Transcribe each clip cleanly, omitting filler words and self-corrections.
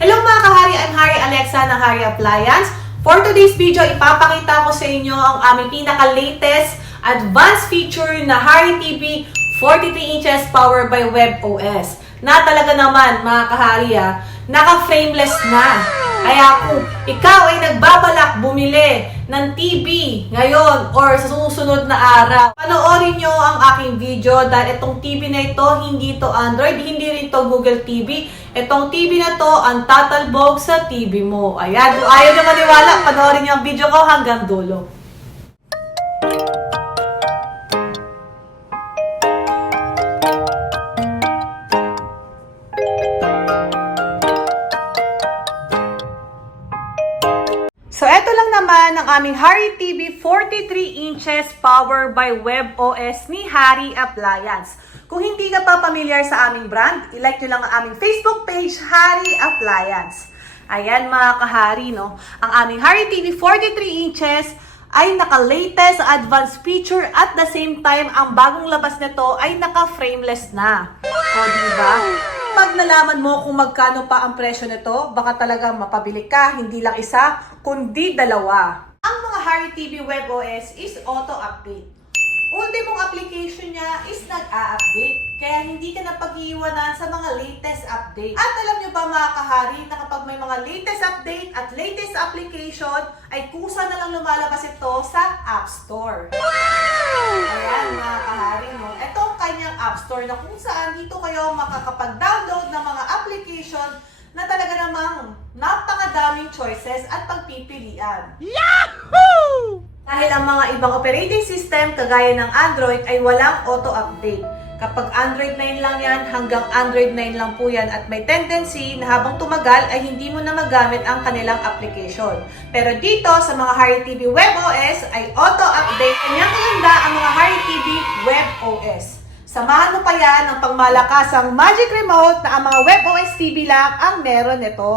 Hello mga kahari, I'm Hari Alexa ng Hari Appliance. For today's video, ipapakita ko sa inyo ang aming pinaka-latest advanced feature na Hari TV 43 inches powered by WebOS. Na talaga naman mga kahari naka-frameless na. Kaya kung ikaw ay nagbabalak bumili ng TV ngayon or sa susunod na araw, panoorin nyo ang aking video dahil itong TV na ito, hindi to Android, hindi rin to Google TV. Itong TV na to ang tatalbog sa TV mo. Ayan, kung ayaw nyo maniwala, panoorin nyo ang video ko hanggang dulo. So, eto lang naman ang aming Hari TV 43 inches powered by WebOS ni Hari Appliance. Kung hindi ka pa familiar sa aming brand, i-like nyo lang ang aming Facebook page, Hari Appliance. Ayan mga kahari, no? Ang aming Hari TV 43 inches ay naka-latest advanced feature at the same time, ang bagong labas nito ay naka-frameless na. O, diba? Pag nalaman mo kung magkano pa ang presyo nito, baka talagang mapabili ka, hindi lang isa, kundi dalawa. Ang mga Hari TV WebOS is auto-update. Ultimong application niya is nag-a-update, kaya hindi ka na pag-iiwanan sa mga latest update. At alam nyo ba mga kahari, na kapag may mga latest update at latest application, ay kusa na lang lumalabas ito sa App Store. Wow! Ayan mga kahari, no? Ito ang kanyang App Store na kung saan dito kayo makakapag-download ng mga application na talaga namang napakadaming choices at pagpipilian. Yahoo! Dahil ang mga ibang operating system kagaya ng Android ay walang auto-update. Kapag Android 9 lang yan, hanggang Android 9 lang po yan at may tendency na habang tumagal ay hindi mo na magamit ang kanilang application. Pero dito sa mga Hari TV WebOS ay auto-update. Kanyang kaganda ang mga Hari TV WebOS. Samahan mo pa yan ng pangmalakasang Magic Remote na ang mga WebOS TV lang ang meron nito.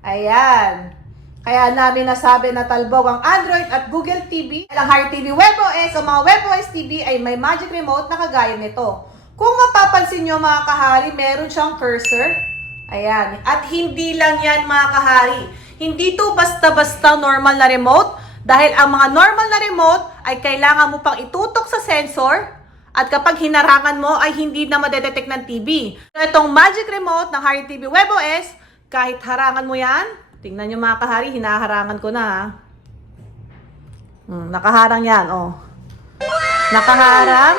Ayan. Kaya namin nasabi na talbog ang Android at Google TV. Ang Hari TV WebOS o mga WebOS TV ay may Magic Remote na kagaya nito. Kung mapapansin nyo mga kahari, meron siyang cursor. Ayan. At hindi lang yan mga kahari. Hindi to basta-basta normal na remote. Dahil ang mga normal na remote ay kailangan mo pang itutok sa sensor. At kapag hinarangan mo ay hindi na madedetect ng TV. Itong Magic Remote ng Hari TV WebOS, kahit harangan mo yan, tingnan nyo mga kahari, hinaharangan ko na nakaharang yan, oh. Nakaharang.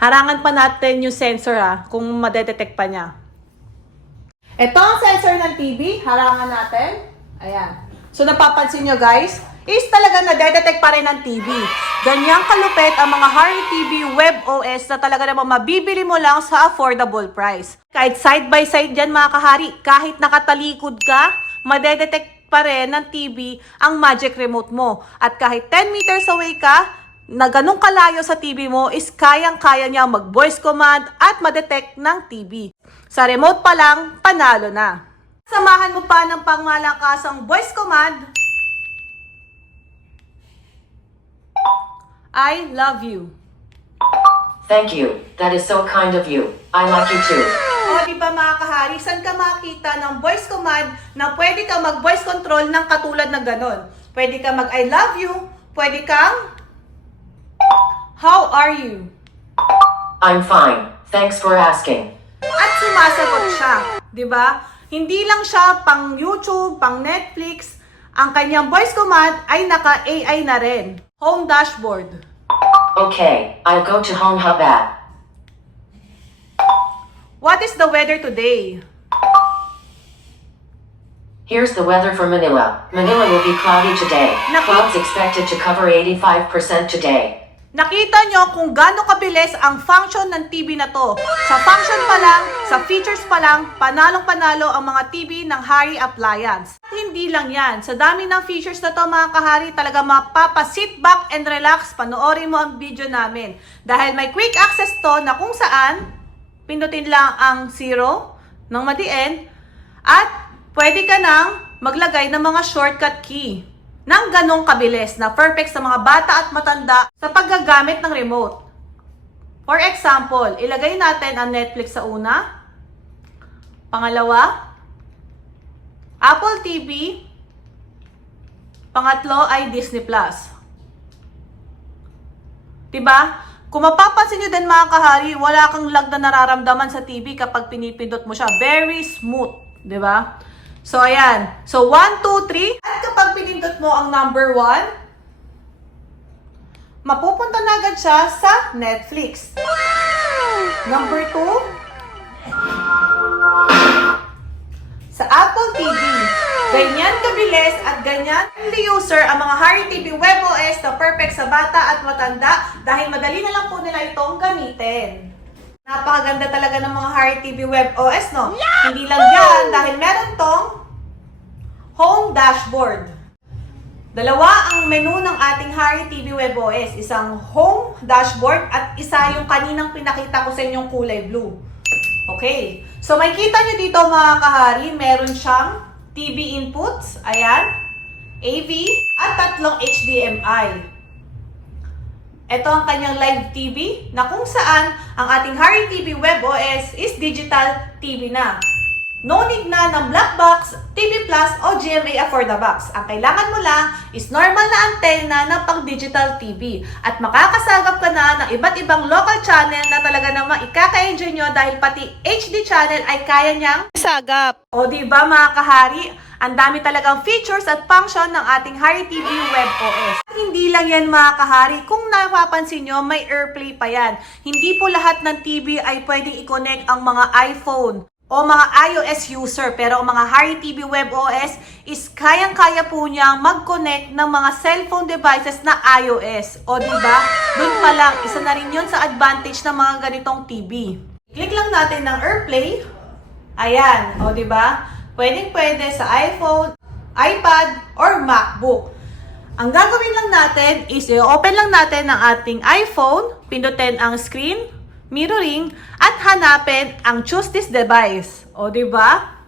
Harangan pa natin yung sensor kung madedetect pa niya. Ito ang sensor ng TV, harangan natin. Ayan. So napapansin nyo guys, is talaga nadedetect pa rin ng TV. Ganyang kalupit ang mga Hari TV WebOS na talaga naman mabibili mo lang sa affordable price. Kahit side by side dyan mga kahari, kahit nakatalikod ka, madedetect pa rin ng TV ang Magic Remote mo. At kahit 10 meters away ka, na ganun kalayo sa TV mo is kayang-kaya niya mag-voice command at madetect ng TV. Sa remote pa lang, panalo na. Samahan mo pa ng pangmalakasang voice command, I love you. Thank you. That is so kind of you. I like you too. O diba mga kahari, saan ka makita ng voice command na pwede ka mag-voice control ng katulad na ganon? Pwede ka mag-I love you, pwede kang How are you? I'm fine. Thanks for asking. At sumasagot siya, diba? Hindi lang siya pang YouTube, pang Netflix, ang kanyang voice command ay naka-AI na rin. Home dashboard. Okay, I'll go to Home Hub app. What is the weather today? Here's the weather for Manila. Manila will be cloudy today. Clouds expected to cover 85% today. Nakita nyo kung gaano kabilis ang function ng TV na to. Sa function pa lang, sa features pa lang, panalong-panalo ang mga TV ng Hari Appliance. At hindi lang yan. Sa dami ng features na to mga kahari, talaga mapapa-sit back and relax, panoorin mo ang video namin. Dahil may quick access to na kung saan, pindutin lang ang 0 ng madiin at pwede ka nang maglagay ng mga shortcut key ng ganong kabilis na perfect sa mga bata at matanda sa paggagamit ng remote. For example, ilagay natin ang Netflix sa una. Pangalawa, Apple TV. Pangatlo ay Disney Plus. Diba? Kung mapapansin nyo din mga kahari, wala kang lag na nararamdaman sa TV kapag pinipindot mo siya. Very smooth. Diba? So, ayan. So, 1, 2, 3. At kapag pinindot mo ang number 1, mapupunta na agad siya sa Netflix. Number 2, sa Apple TV. Ganyan kabilis at ganyan user ang mga Hari TV WebOS na perfect sa bata at matanda dahil madali na lang po nila itong gamitin. Napakaganda talaga ng mga Hari TV WebOS, no? Hindi lang yan dahil meron tong home dashboard. Dalawa ang menu ng ating Hari TV WebOS. Isang home dashboard at isa yung kaninang pinakita ko sa inyong kulay blue. Okay. So, makikita nyo dito mga kahari, meron siyang TV inputs, ayan, AV, at tatlong HDMI. Ito ang kanyang live TV na kung saan ang ating Hari TV WebOS is digital TV na. No need na ng black box, TV Plus o GMA for the box. Ang kailangan mo lang is normal na antena na pang digital TV. At makakasagap ka na ng iba't ibang local channel na talaga namang ikaka-enjoy nyo dahil pati HD channel ay kaya niyang sagap. O diba mga kahari, ang dami talagang features at function ng ating Hari TV WebOS. At hindi lang yan mga kahari, kung napapansin nyo, may AirPlay pa yan. Hindi po lahat ng TV ay pwedeng i-connect ang mga iPhone o mga iOS user, pero ang mga Hari TV WebOS is kayang-kaya po niyang mag-connect ng mga cellphone devices na iOS. O diba? Doon pa lang, isa na rin yun sa advantage ng mga ganitong TV. Click lang natin ng AirPlay. Ayan, o diba? Pwedeng-pwede sa iPhone, iPad, or MacBook. Ang gagawin lang natin is i-open lang natin ang ating iPhone, pindutin ang screen, mirroring, at hanapin ang choose this device. O, diba?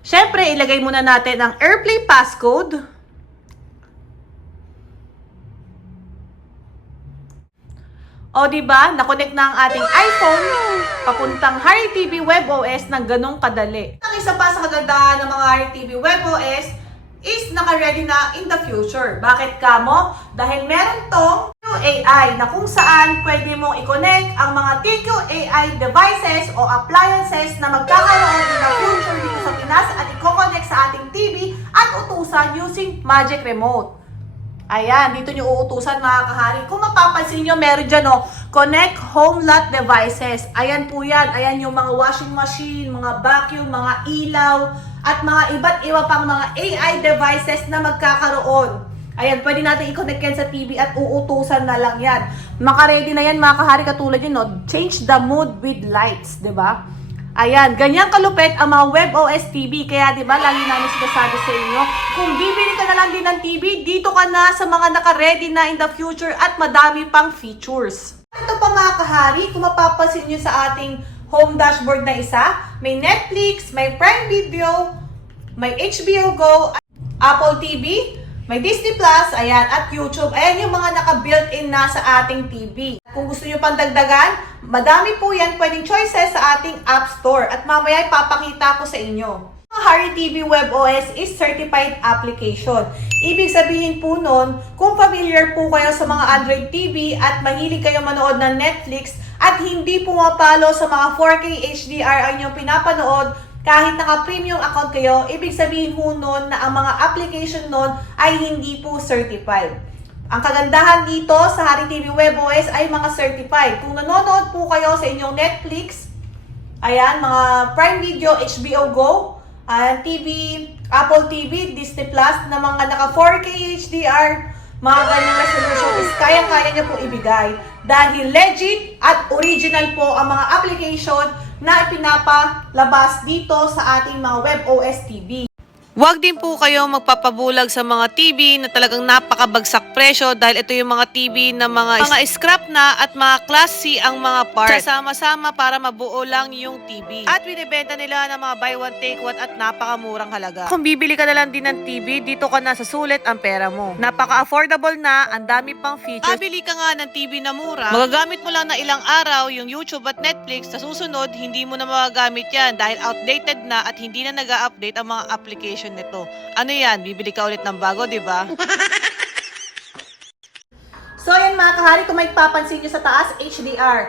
Siyempre, ilagay muna natin ang AirPlay passcode. O, diba? Nakonect na ang ating iPhone papuntang Hari TV WebOS ng ganong kadali. Ang isa pa sa kagandahan ng mga Hari TV WebOS is naka-ready na in the future. Bakit kamo? Dahil meron tong TQAI na kung saan pwede mong i-connect ang mga TQAI devices o appliances na magkakaroon in the future dito sa Pinas at i-connect sa ating TV at utusan using Magic Remote. Ayan, dito nyo uutusan mga kahari. Kung mapapansin nyo, meron dyan connect home lot devices. Ayan po yan. Ayan yung mga washing machine, mga vacuum, mga ilaw, at mga iba't iba pang mga AI devices na magkakaroon. Ayan, pwede natin i-connect yan sa TV at uutusan na lang yan. Maka-ready na yan mga kahari, katulad yun, no? Change the mood with lights, di ba? Ayan, ganyan kalupit ang mga WebOS TV. Kaya di ba lagi namin sinasabi sa inyo, kung bibili ka na lang din ng TV, dito ka na sa mga naka-ready na in the future at madami pang features. Ito pa mga kahari, kung mapapansin nyo sa ating home dashboard na isa, may Netflix, may Prime Video, may HBO Go, Apple TV, may Disney Plus, ayan, at YouTube. Ayan yung mga naka-built-in na sa ating TV. Kung gusto nyo pang dagdagan, madami po yan pwedeng choices sa ating App Store. At mamaya ipapakita ko sa inyo. Ang Hari TV WebOS is certified application. Ibig sabihin po nun, kung familiar po kayo sa mga Android TV at mahilig kayo manood ng Netflix at hindi pumapalo sa mga 4K HDR ang inyong pinapanood, kahit naka-premium account kayo, ibig sabihin po nun na ang mga application nun ay hindi po certified. Ang kagandahan dito sa Hari TV WebOS ay mga certified. Kung nanonood po kayo sa inyong Netflix, ayan, mga Prime Video, HBO Go, TV, Apple TV, Disney Plus, na mga naka 4K HDR, mga ganyang resolution is kaya-kaya niya po ibigay. Dahil legit at original po ang mga application na ipinapalabas dito sa ating mga WebOS TV. Huwag din po kayo magpapabulag sa mga TV na talagang napakabagsak presyo dahil ito yung mga TV na mga scrap na at mga Class C ang mga parts. Sama-sama para mabuo lang yung TV. At binibenta nila ng mga buy one take one at napakamurang halaga. Kung bibili ka na lang din ng TV, dito ka na sa sulit ang pera mo. Napaka-affordable na, ang dami pang features. Bili ka nga ng TV na mura, magagamit mo lang na ilang araw yung YouTube at Netflix. Sa susunod, hindi mo na magagamit yan dahil outdated na at hindi na nag-a-update ang mga application nito. Ano yan? Bibili ka ulit ng bago, di ba? So yan mga kahari, kung may papansin nyo sa taas, HDR.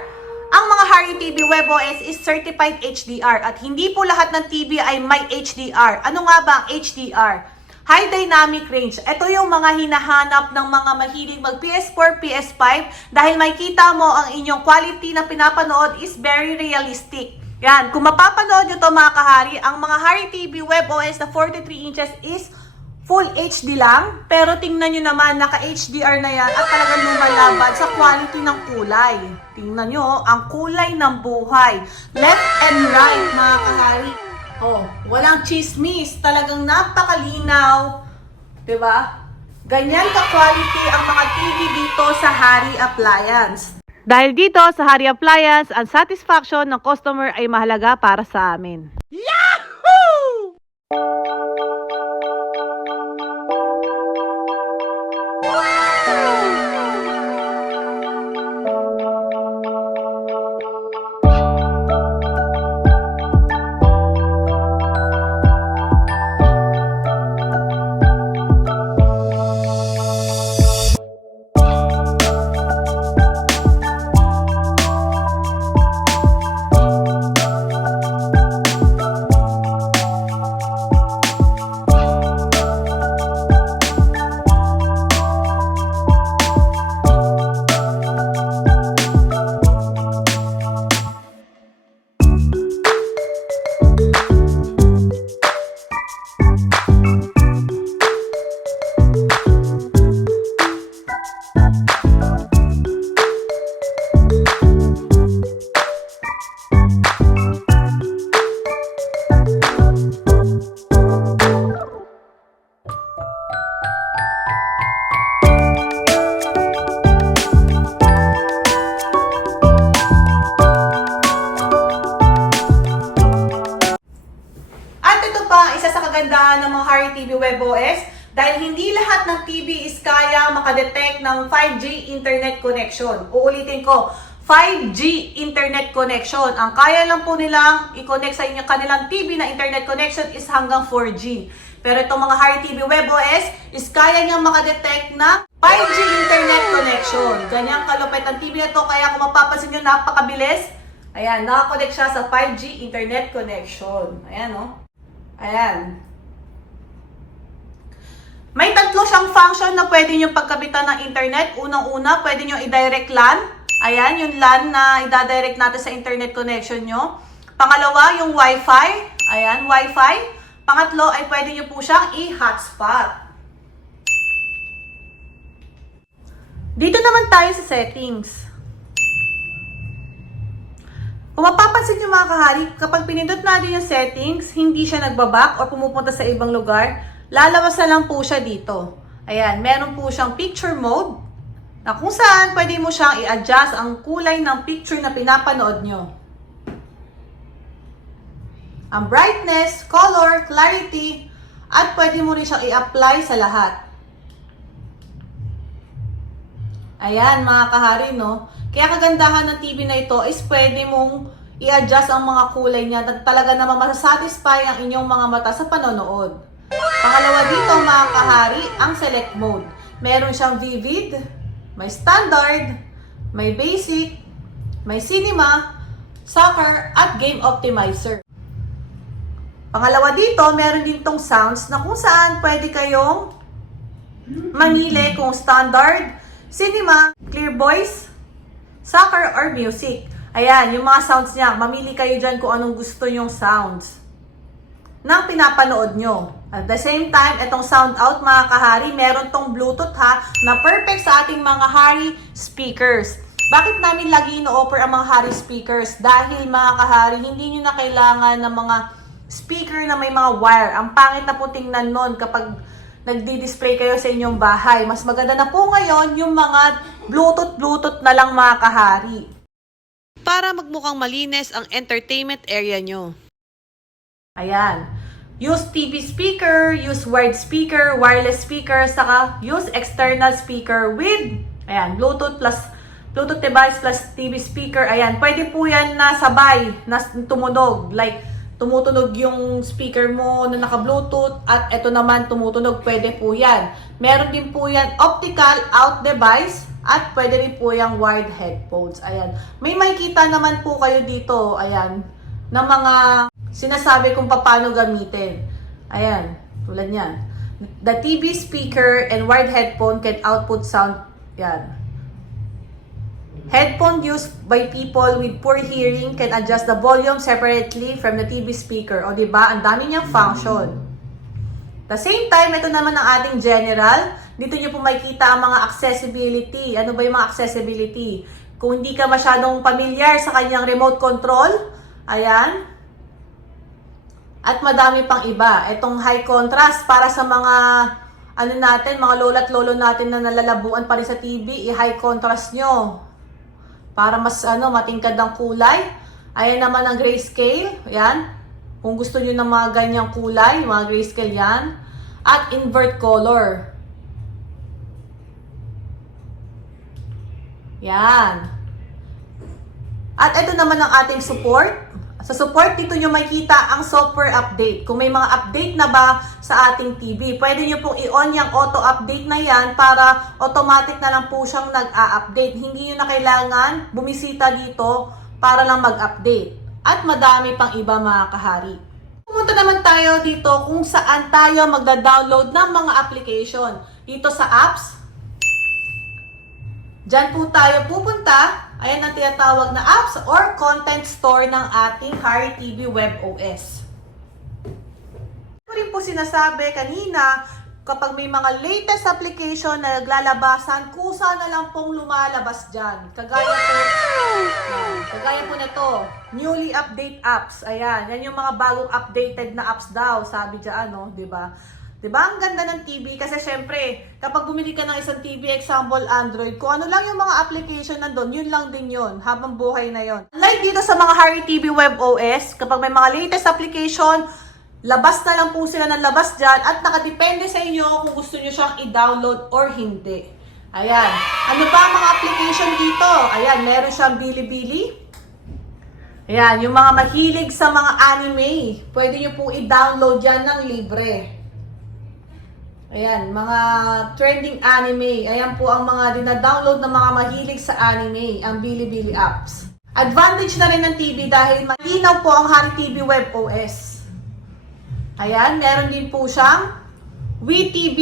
Ang mga Hari TV WebOS is certified HDR at hindi po lahat ng TV ay may HDR. Ano nga ba ang HDR? High Dynamic Range. Ito yung mga hinahanap ng mga mahilig mag PS4, PS5 dahil makita mo ang inyong quality na pinapanood is very realistic. Yan, kung mapapanood nyo to mga kahari, ang mga Hari TV WebOS na 43 inches is full HD lang. Pero tingnan nyo naman, naka-HDR na yan at talagang lumalaban sa quality ng kulay. Tingnan nyo, ang kulay ng buhay. Left and right mga kahari. Oh, walang chismis. Talagang napakalinaw. Diba? Ganyan ka-quality ang mga TV dito sa Hari Appliance. Dahil dito sa Hari Appliance, ang satisfaction ng customer ay mahalaga para sa amin. Yahoo! Kagandahan ng mga Hari TV WebOS dahil hindi lahat ng TV is kaya makadetect ng 5G internet connection. Uulitin ko, 5G internet connection. Ang kaya lang po nilang i-connect sa inyo kanilang TV na internet connection is hanggang 4G. Pero itong mga Hari TV WebOS is kaya niyang makadetect ng 5G internet connection. Ganyang kalupit ang TV na to, kaya kung mapapansin nyo, napakabilis. Ayan, nakakonect siya sa 5G internet connection. Ayan, oh. Ayan. May tatlo siyang function na pwede nyo pagkabitan ng internet. Unang-una, pwede nyo i-direct LAN. Ayan, yung LAN na i-direct natin sa internet connection nyo. Pangalawa, yung Wi-Fi. Ayan, Wi-Fi. Pangatlo, ay pwede nyo po siyang i-hotspot. Dito naman tayo sa settings. Kung mapapansin nyo mga kahari, kapag pinindot natin yung settings, hindi siya nagbaback o pumupunta sa ibang lugar, lalabas na lang po siya dito. Ayan, meron po siyang picture mode, na kung saan pwede mo siyang i-adjust ang kulay ng picture na pinapanood nyo. Ang brightness, color, clarity, at pwede mo rin siyang i-apply sa lahat. Ayan mga kahari, no? Kaya kagandahan ng TV na ito is pwede mong i-adjust ang mga kulay niya at talaga naman masasatisfy ang inyong mga mata sa panonood. Pangalawa dito mga kahari, ang select mode. Meron siyang vivid, may standard, may basic, may cinema, soccer, at game optimizer. Pangalawa dito, meron din tong sounds na kung saan pwede kayong mamili kung standard, cinema, clear voice, soccer, or music. Ayan, yung mga sounds niya. Mamili kayo dyan kung anong gusto yung sounds ng pinapanood nyo. At the same time, itong sound out mga kahari, meron tong Bluetooth ha, na perfect sa ating mga Hari speakers. Bakit namin lagi ino-offer ang mga Hari speakers? Dahil mga kahari, hindi nyo na kailangan ng mga speaker na may mga wire. Ang pangit na po tingnan nun kapag nagdi-display kayo sa inyong bahay. Mas maganda na po ngayon yung mga Bluetooth na lang mga kahari. Para magmukhang malinis ang entertainment area nyo. Ayan. Use TV speaker, use wired speaker, wireless speaker, saka use external speaker with, ayan, Bluetooth device plus TV speaker. Ayan, pwede po yan na sabay, na tumunog. Like, tumutunog yung speaker mo na naka-Bluetooth at ito naman tumutunog, pwede po yan. Meron din po yan optical out device at pwede rin po yung wired headphones. Ayan. May makikita naman po kayo dito, ayan, na mga sinasabi kung paano gamitin. Ayan, tulad niyan. The TV speaker and wired headphone can output sound. Yan. Headphone used by people with poor hearing can adjust the volume separately from the TV speaker. O diba, ang dami niyang function. The same time, ito naman ang ating general. Dito niyo po makikita ang mga accessibility. Ano ba yung mga accessibility? Kung hindi ka masyadong familiar sa kanyang remote control, ayan. At madami pang iba. Itong high contrast para sa mga ano natin, mga lola't lolo natin na nalalabuan pa rin sa TV, i-high contrast nyo. Para mas matingkad ang kulay. Ayan naman ang grayscale. Ayan. Kung gusto niyo ng mga ganyang kulay, mga grayscale yan. At invert color. Yan. At ito naman ang ating support. Sa support, dito nyo makikita ang software update. Kung may mga update na ba sa ating TV, pwede nyo pong i-on yung auto-update na yan para automatic na lang po siyang nag-a-update. Hindi nyo na kailangan bumisita dito para lang mag-update. At madami pang iba mga kahari. Pumunta naman tayo dito kung saan tayo magda-download ng mga application. Dito sa apps. Diyan po tayo pupunta. Ayan ang tinatawag na apps or content store ng ating Hari TV Web OS. Ito rin po sinasabi kanina, kapag may mga latest application na naglalabasan, kusa na lang pong lumalabas dyan. Kagaya po nito, newly update apps. Ayan, yan yung mga bagong updated na apps daw, sabi dyan, no? Diba? Diba? Ang ganda ng TV kasi syempre, kapag bumili ka ng isang TV, example Android, kung ano lang yung mga application nandun, yun lang din yun, habang buhay na yun. Like dito sa mga Hari TV Web OS, kapag may mga latest application, labas na lang po sila ng labas dyan at nakadepende sa inyo kung gusto nyo siyang i-download or hindi. Ayan. Ano ba ang mga application dito? Ayan, meron siyang Bilibili. Ayan, yung mga mahilig sa mga anime, pwede nyo po i-download yan ng libre. Ayan, mga trending anime. Ayan po ang mga dina-download ng mga mahilig sa anime, ang Bilibili apps. Advantage na rin ng TV dahil malinaw po ang Hari TV Web OS. Ayan, meron din po siyang WeTV.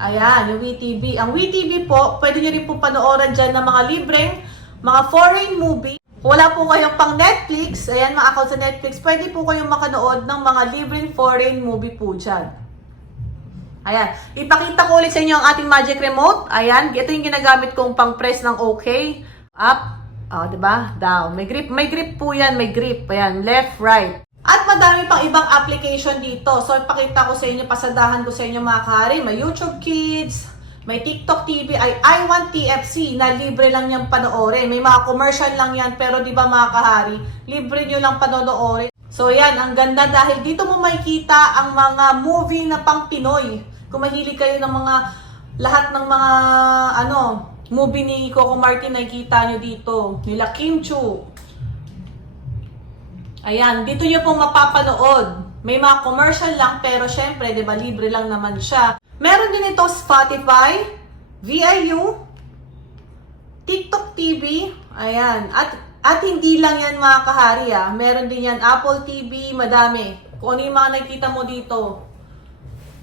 Ayan, yung WeTV. Ang WeTV po, pwede nyo rin po panoorin dyan ng mga libreng, mga foreign movie. Kung wala po kayong pang Netflix, ayan, mga account sa Netflix, pwede po kayong makanood ng mga libreng foreign movie po dyan. Ayan, ipakita ko ulit sa inyo ang ating Magic Remote. Ayan, ito yung ginagamit kong pang-press ng OK. Up, diba? Down. May grip po yan, may grip. Ayan, left, right. At madami pang ibang application dito. So, ipakita ko sa inyo, pasadahan ko sa inyo mga kahari. May YouTube Kids, may TikTok TV, ay I Want TFC na libre lang niyang panoorin. May mga commercial lang yan, pero di ba mga kahari, libre nyo lang panoorin. So yan, ang ganda dahil dito mo makikita ang mga movie na pang Pinoy. Kung mahilig kayo ng mga, lahat ng mga, movie ni Coco Martin, nakikita nyo dito. Nila Kim Chu. Ayan, dito nyo pong mapapanood. May mga commercial lang, pero syempre, di ba, libre lang naman siya. Meron din ito Spotify, VIU, TikTok TV, ayan, at hindi lang yan mga kahari meron din yan Apple TV, madami. Kung ano yung mga nakikita mo dito,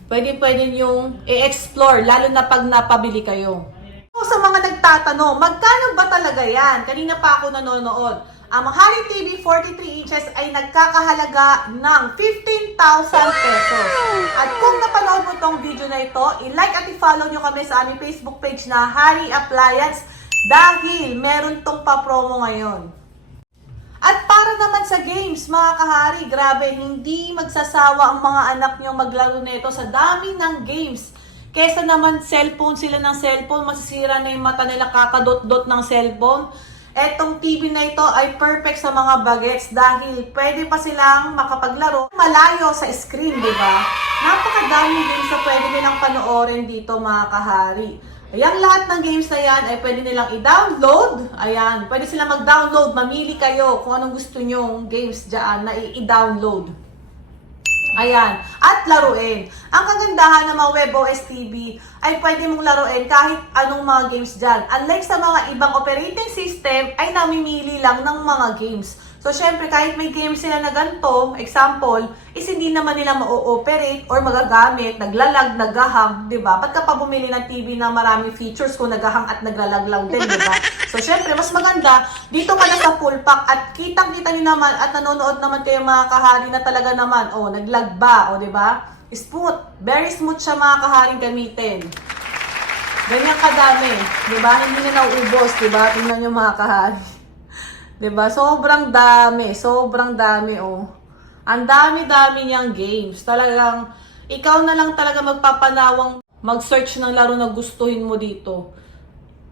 pwede yung i-explore, lalo na pag napabili kayo. So, sa mga nagtatanong, magkano ba talaga yan? Kanina pa ako nanonood. Ang Hari TV 43 inches ay nagkakahalaga ng 15,000 pesos. At kung napanood mo tong video na ito, i-like at i-follow nyo kami sa aming Facebook page na Hari Appliance dahil meron tong pa-promo ngayon. At para naman sa games, mga kahari, grabe, hindi magsasawa ang mga anak nyo maglaro nito sa dami ng games. Kesa naman cellphone sila ng cellphone, masisira na yung mata nila kakadot-dot ng cellphone. Etong TV na ito ay perfect sa mga bagets dahil pwede pa silang makapaglaro malayo sa screen, di ba? Napakadaming games na pwede nilang panoorin dito, mga kahari. Ayan, lahat ng games na yan ay pwede nilang i-download. Ayan, pwede silang mag-download. Mamili kayo kung anong gusto nyong games dyan na i-download. Ayan, at laruin. Ang kagandahan ng mga WebOS TV ay pwede mong laruin kahit anong mga games dyan. Unlike sa mga ibang operating system, ay namimili lang ng mga games. So, syempre, kahit may games sila na ganito, example, is hindi naman nila ma-ooperate or magagamit, naglalag, naghahang, di ba? Ba't ka pa bumili ng TV na maraming features kung naghahang at naglalag lang din, di ba? So, syempre, mas maganda, dito ka na sa full pack at kitang-kita nyo naman at nanonood naman kayo mga kahari na talaga naman, naglag ba, di ba? Smooth, very smooth siya mga kaharing gamitin. Ganyan kadami, di ba? Hindi na nauubos, di ba? Tingnan nyo mga kahari. Diba? Sobrang dami, oh. Ang dami-dami niyang games. Talagang, ikaw na lang talaga magpapanawang mag-search ng laro na gustuhin mo dito.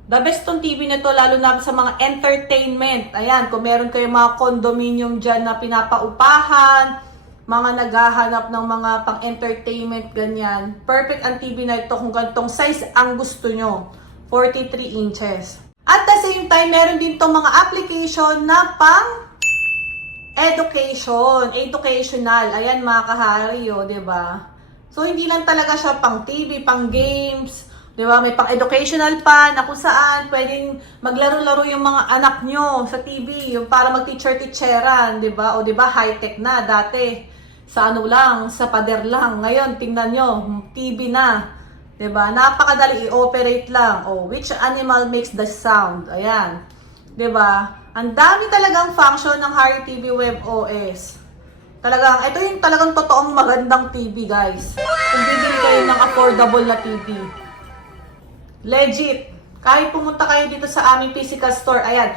The best tong TV na to, lalo na sa mga entertainment. Ayan, kung meron kayo mga condominium dyan na pinapaupahan, mga naghahanap ng mga pang-entertainment, ganyan. Perfect ang TV na ito kung ganitong size ang gusto nyo. 43 inches. At the same time, meron din itong mga application na pang educational. Ayan mga kahari, diba? So, hindi lang talaga siya pang TV, pang games, diba? May pang educational pa na kung saan pwedeng maglaro-laro yung mga anak nyo sa TV, yung para mag-teacher-teacheran, diba? O diba, high-tech na dati. Sa ano lang, sa pader lang. Ngayon, tingnan nyo, TV na. Diba? Napakadali i-operate lang. Which animal makes the sound? Ayan. Diba? Ang dami talagang function ng Harry TV WebOS. Talagang, ito yung talagang totoong magandang TV, guys. Kung bibili kayo ng affordable na TV. Legit. Kahit pumunta kayo dito sa aming physical store, ayan.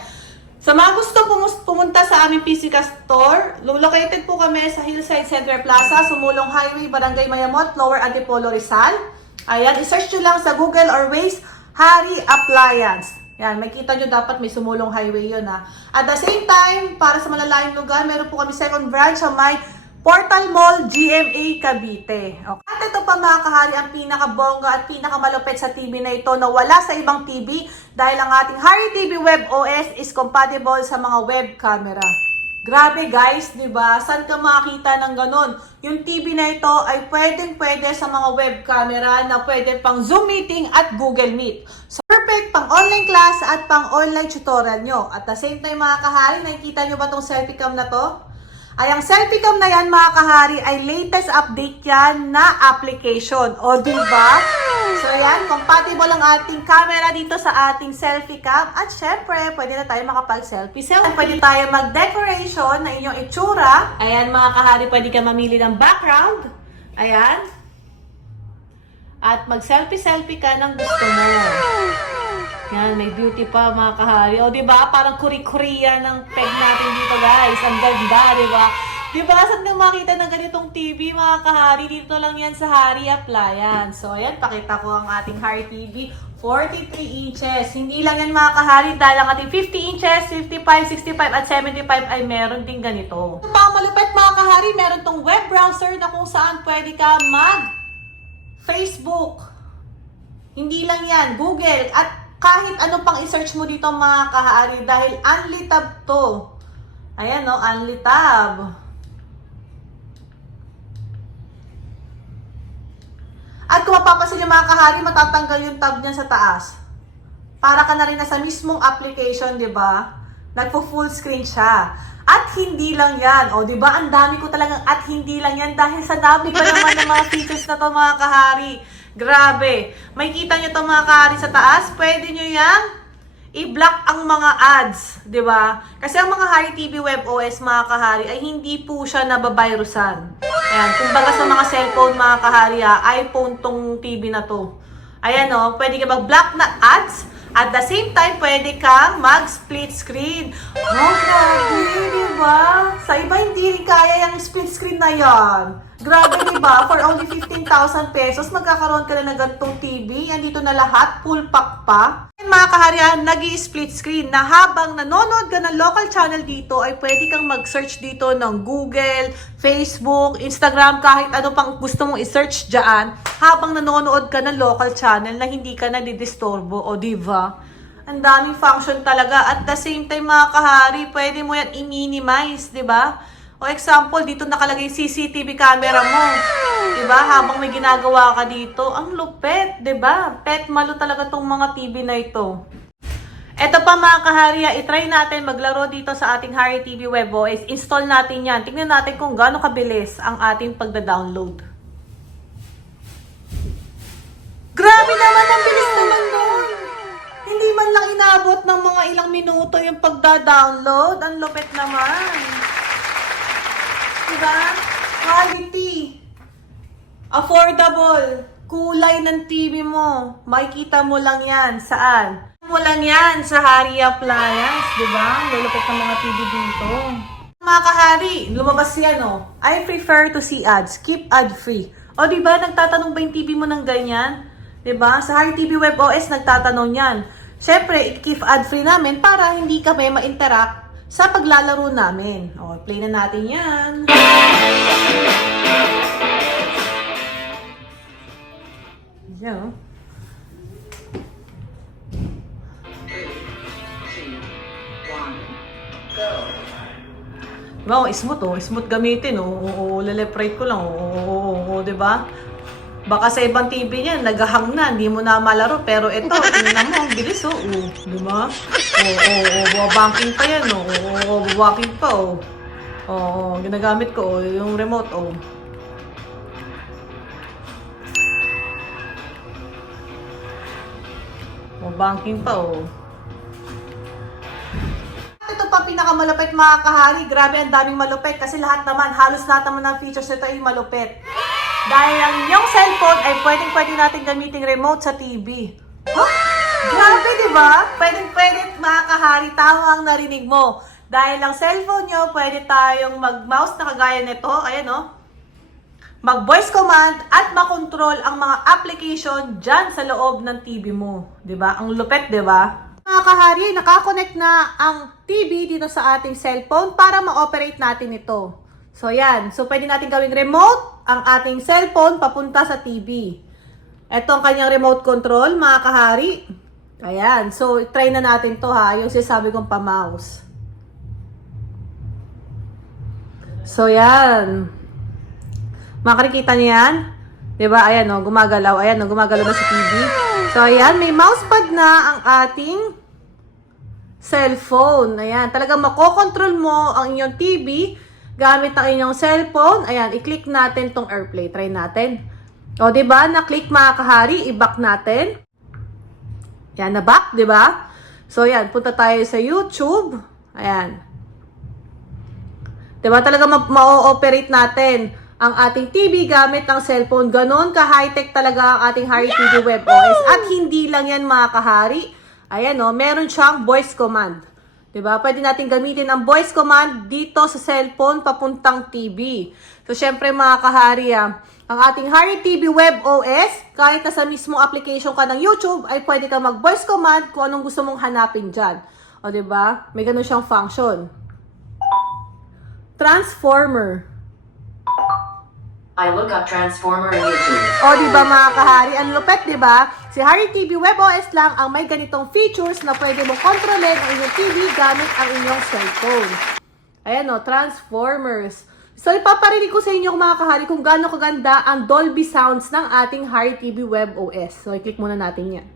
Sa mga gusto pumunta sa aming physical store, located po kami sa Hillside Center Plaza, Sumulong Highway, Barangay Mayamot, Lower Antipolo, Rizal. Ayan, i-search nyo lang sa Google or Waze, Harry Appliance. Yan, makita nyo dapat may Sumulong Highway yun ha. At the same time, para sa malalayong lugar, meron po kami second branch sa may Portal Mall, GMA, Cavite. Okay. At ito pa mga kahari, ang pinakabongga at pinakamalupit sa TV na ito na wala sa ibang TV dahil ang ating Harry TV WebOS is compatible sa mga web camera. Grabe guys, di ba? Saan ka makakita ng ganon? Yung TV na ito ay pwedeng-pwede sa mga web camera na pwede pang Zoom meeting at Google Meet. So, perfect pang online class at pang online tutorial nyo. At the same time mga kahari, nakikita nyo ba tong selfie cam na to? Ay, ang selfie cam na yan mga kahari ay latest update yan na application. O, di ba? So, yan, compatible ang ating camera dito sa ating selfie cam. At syempre, pwede na tayo makapag-selfie. Pwede tayo mag-decoration na inyong itsura. Ayan, mga kahari, pwede ka mamili ng background. Ayan. At mag-selfie-selfie ka ng gusto mo. Yan, may beauty pa mga kahari. O, diba? Parang kuri-kuriya ng peg natin dito, guys. Ang ganda, diba? Diba? Saan nang makita ng ganitong TV, mga kahari? Dito lang yan sa Harry Appliance. So, ayan, pakita ko ang ating Harry TV. 43 inches. Hindi lang yan, mga kahari, dahil ang ating 50 inches, 55, 65, at 75 ay meron din ganito. Pang malupit, mga kahari, meron tong web browser na kung saan pwede ka Facebook. Hindi lang yan, Google, at kahit ano pang i-search mo dito mga kahari dahil Only Tab to. Ayan no, Only Tab. At kung mapapansin yung mga kahari, matatanggal yung tab niyan sa taas. Para ka na rin nasa mismong application, di ba? Nagpo-full screen siya. At hindi lang yan. O, di ba? Ang dami ko talagang at hindi lang yan dahil sa dami pa naman ng mga features na to mga kahari. Grabe. May kita nyo to mga kahari sa taas. Pwede nyo yan i-block ang mga ads. Di ba? Kasi ang mga Harry TV WebOS mga kahari ay hindi po siya nababirusan. Ayan. Kumbaga sa mga cellphone mga kahari iPhone tong TV na to. Ayan o. Pwede ka mag-block na ads. At the same time, pwede kang mag-split screen. Oh, grabe, diba? Sa iba, hindi rin kaya yung split screen na yan. Grabe, diba? For only 15,000 pesos, magkakaroon ka na ng ganitong TV. Andito na lahat, full pack pa. And mga kaharian, nag-i-split screen na habang nanonood ka ng local channel dito, ay pwede kang mag-search dito ng Google, Facebook, Instagram, kahit ano pang gusto mong i-search dyan, habang nanonood ka ng local channel na hindi ka na didisturbo, o diba? Ang daming function talaga. At the same time, mga kahari, pwede mo yan i-minimize, diba? O example, dito nakalagay CCTV camera mo. Diba? Habang may ginagawa ka dito. Ang lupet, diba? Pet malo talaga tong mga TV na ito. Eto pa mga kahariya, itry natin maglaro dito sa ating Hari TV Web OS. Install natin yan. Tingnan natin kung gaano kabilis ang ating pagda-download. Grabe naman, ang bilis naman nun. Hindi man lang inabot ng mga ilang minuto yung pagda-download. Ang lupet naman. Diba? Quality. Affordable. Kulay ng TV mo. Makikita mo lang yan. Saan? Mo lang yan sa Hari Appliance. Diba? Lulupit ng mga TV dito. Mga kahari, lumabas yan o. I prefer to see ads. Keep ad free. O diba? Nagtatanong ba yung TV mo ng ganyan? Diba? Sa Hari TV Web OS, nagtatanong yan. Siyempre, i-keep ad free namin para hindi kami ma-interact sa paglalaro namin. O, play na natin yan. Yan. Wow, smooth oh. Smooth gamitin oh. Oo, left right ko lang. Oo, diba? Baka sa ibang TV niyan, naghahang na, hindi mo na malaro. Pero ito, tingnan mo, ang bilis oh. Diba? Buwabanking pa yan oh. Buwabanking pa oh. Oo, ginagamit ko oh, yung remote oh. Buwabanking pa oh. Ito pa pinakamalupit mga kahari. Grabe, ang daming malupit kasi lahat naman, halos lahat naman ng features nito ay malupit. Dahil ang inyong cellphone ay pwedeng-pwede natin gamitin remote sa TV. Huh? Grabe, di ba? Pwedeng-pwede mga kahari, tama ang narinig mo. Dahil ang cellphone nyo, pwede tayong mag-mouse na kagaya nito. Ayan o. Mag-voice command at makontrol ang mga application dyan sa loob ng TV mo. Di ba? Ang lupet, di ba? Mga kahari, nakakonect na ang TV dito sa ating cellphone para ma-operate natin ito. So, yan. So, pwede natin gawing remote ang ating cellphone papunta sa TV. Ito ang kanyang remote control, mga kahari. Ayan. So, try na natin to ha. Yung sinasabi kong pa-mouse. So, yan. Makikita niyo yan? Diba? Ayan o, gumagalaw. Ayan o, gumagalaw na sa TV. So, ayan. May mousepad na ang ating cellphone. Ayan. Talagang makokontrol mo ang inyong TV gamit ang inyong cellphone. Ayan, i-click natin tong AirPlay. Try natin. O, diba? Na-click mga kahari. I-back natin. Ayan, na-back, diba? So, ayan. Punta tayo sa YouTube. Ayan. Diba? Talaga ma-ooperate natin ang ating TV gamit ang cellphone. Ganon ka-high-tech talaga ang ating Hari TV Web OS. At hindi lang yan mga kahari. Ayan o, meron siyang voice command. Diba? Pwede natin gamitin ang voice command dito sa cellphone papuntang TV. So, syempre mga kahari, ang ating Hari TV Web OS, kahit nasa mismo application ka ng YouTube, ay pwede ka mag-voice command kung anong gusto mong hanapin dyan. O, diba? May ganun siyang function. Transformer. I look up Transformer in YouTube. O, diba mga kahari? Ang lupet, diba? Si Hari TV Web OS lang ang may ganitong features na pwede mong kontrolin ang inyong TV gamit ang inyong cellphone. Ayan o, Transformers. So, ipaparinig ko sa inyo mga kahari kung gaano kaganda ang Dolby Sounds ng ating Hari TV Web OS. So, i-click muna natin yan.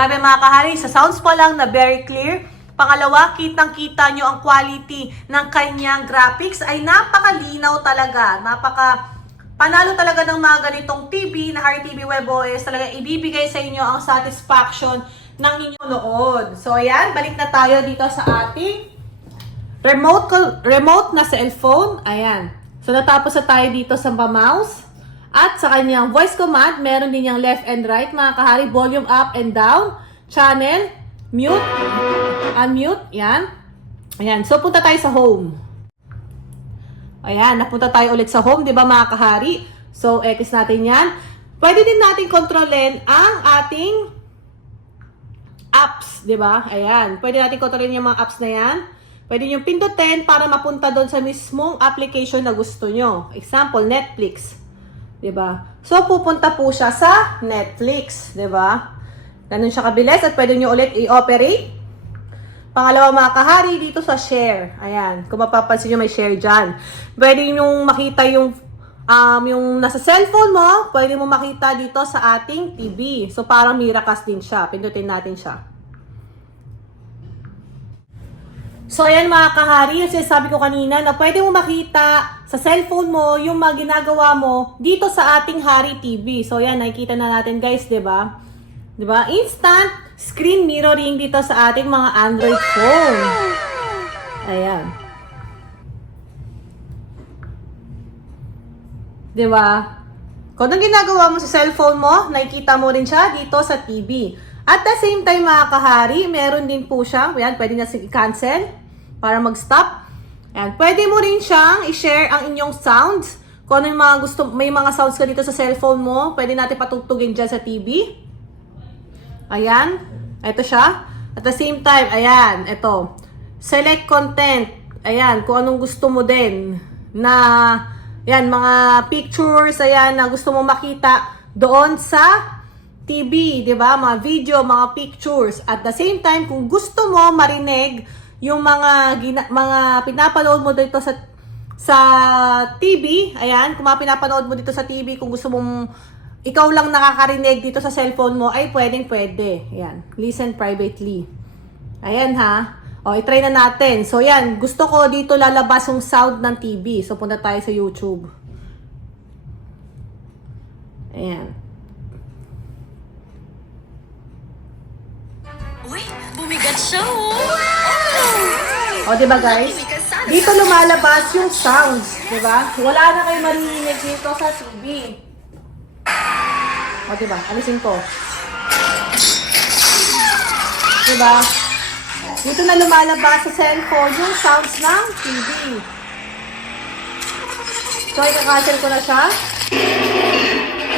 Grabe mga kahari, sa sounds pa lang na very clear. Pangalawa, kitang-kita nyo ang quality ng kanyang graphics ay napakalinaw talaga. Panalo talaga ng mga ganitong TV na Harry TV WebOS. Talaga ibibigay sa inyo ang satisfaction ng inyong nood. So ayan, balik na tayo dito sa ating remote na cellphone. Ayan. So natapos na tayo dito sa mouse. At sa kanyang voice command, meron din yung left and right mga kahari. Volume up and down. Channel. Mute. Unmute. Yan. Ayan. So punta tayo sa home. Ayan. Napunta tayo ulit sa home. Diba mga kahari? So X natin yan. Pwede din natin kontrolin ang ating apps. Diba? Ayan. Pwede natin kontrolin yung mga apps na yan. Pwede nyo pindutin para mapunta doon sa mismong application na gusto nyo. Example, Netflix. Diba? So, pupunta po siya sa Netflix. Diba? Ganun siya kabilis at pwede nyo ulit i-operate. Pangalawa mga kahari, dito sa share. Ayan. Kung mapapansin nyo, may share dyan. Pwede nyo makita yung nasa cellphone mo, pwede mo makita dito sa ating TV. So, parang Miracast din siya. Pindutin natin siya. So, ayan mga kahari, yung sinasabi ko kanina na pwede mo makita sa cellphone mo yung mga ginagawa mo dito sa ating Hari TV. So, ayan, nakikita na natin guys, diba? Diba? Instant screen mirroring dito sa ating mga Android phone. Ayan. Diba? Kung anong ginagawa mo sa cellphone mo, nakikita mo rin siya dito sa TV. At the same time mga kahari, meron din po siya, ayan, pwede na i-cancel para mag-stop. Ayan, pwede mo rin siyang i-share ang inyong sounds. Kung ano yung mga gusto, may mga sounds ka dito sa cellphone mo, pwede natin patugtugin dyan sa TV. Ayan, ito siya. At the same time, ayan, ito. Select content. Ayan, kung anong gusto mo din na, ayan, mga pictures, ayan, na gusto mo makita doon sa TV, di ba? Mga video, mga pictures. At the same time, kung gusto mo marinig yung mga pinapanood mo dito sa TV, ayan, kung mga pinapanood mo dito sa TV, kung gusto mong ikaw lang nakakarinig dito sa cellphone mo, ay pwede. Ayan, listen privately. Ayan ha. O, itry na natin. So, yan, gusto ko dito lalabas yung sound ng TV. So, punta tayo sa YouTube. Ayan. Uy, bumigat siya oh! O, diba guys? Dito lumalabas yung sounds. Diba? Wala na kayo marinig dito sa TV. O, diba? Alisin ko. Diba? Dito na lumalabas sa cellphone yung sounds ng TV. So, ika-cancel ko na siya.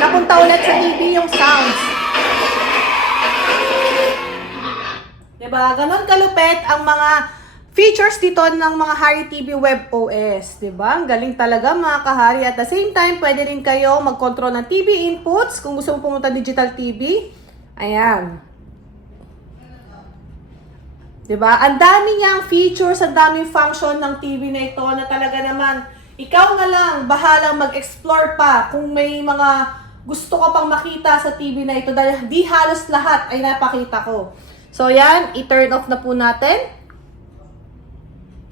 Napunta ulit sa TV yung sounds. Diba? Ganon kalupit ang mga features dito ng mga Hari TV WebOS. Diba? Ang galing talaga mga kahari. At the same time, pwede rin kayo mag-control ng TV inputs kung gusto mo pumunta digital TV. Ayan. Diba? Ang dami niyang features, ang daming function ng TV na ito na talaga naman, ikaw na lang bahalang mag-explore pa kung may mga gusto ka pang makita sa TV na ito dahil di halos lahat ay napakita ko. So yan, i-turn off na po natin.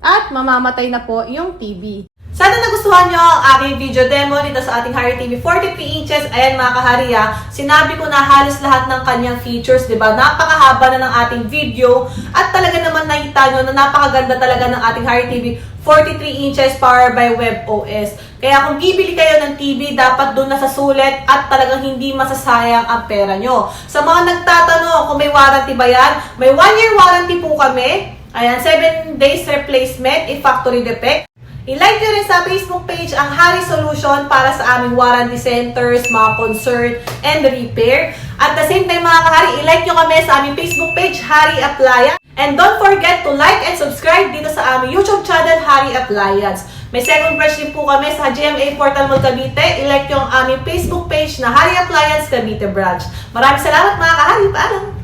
At mamamatay na po yung TV. Sana nagustuhan nyo ang aking video demo dito sa ating Hari TV 43 inches. Ayan mga kahari sinabi ko na halos lahat ng kanyang features, diba? Napakahaba na ng ating video. At talaga naman nakita nyo na napakaganda talaga ng ating Hari TV 43 inches powered by WebOS. Kaya kung bibili kayo ng TV, dapat doon na sa sulit at talagang hindi masasayang ang pera nyo. Sa mga nagtatanong kung may warranty ba yan, may 1-year warranty po kami. Ayan, 7 days replacement if factory defect. I-like nyo rin sa Facebook page ang Hari Solution para sa aming warranty centers, mga concern, and repair. At the same time mga kahari, i-like nyo kami sa aming Facebook page, Hari Appliance. And don't forget to like and subscribe dito sa aming YouTube channel, Hari Appliance. May second branch din po kami sa GMA Portal Mall Cavite. I-like nyo ang aming Facebook page na Hari Appliance Cavite Branch. Maraming salamat mga kahari. Paalam!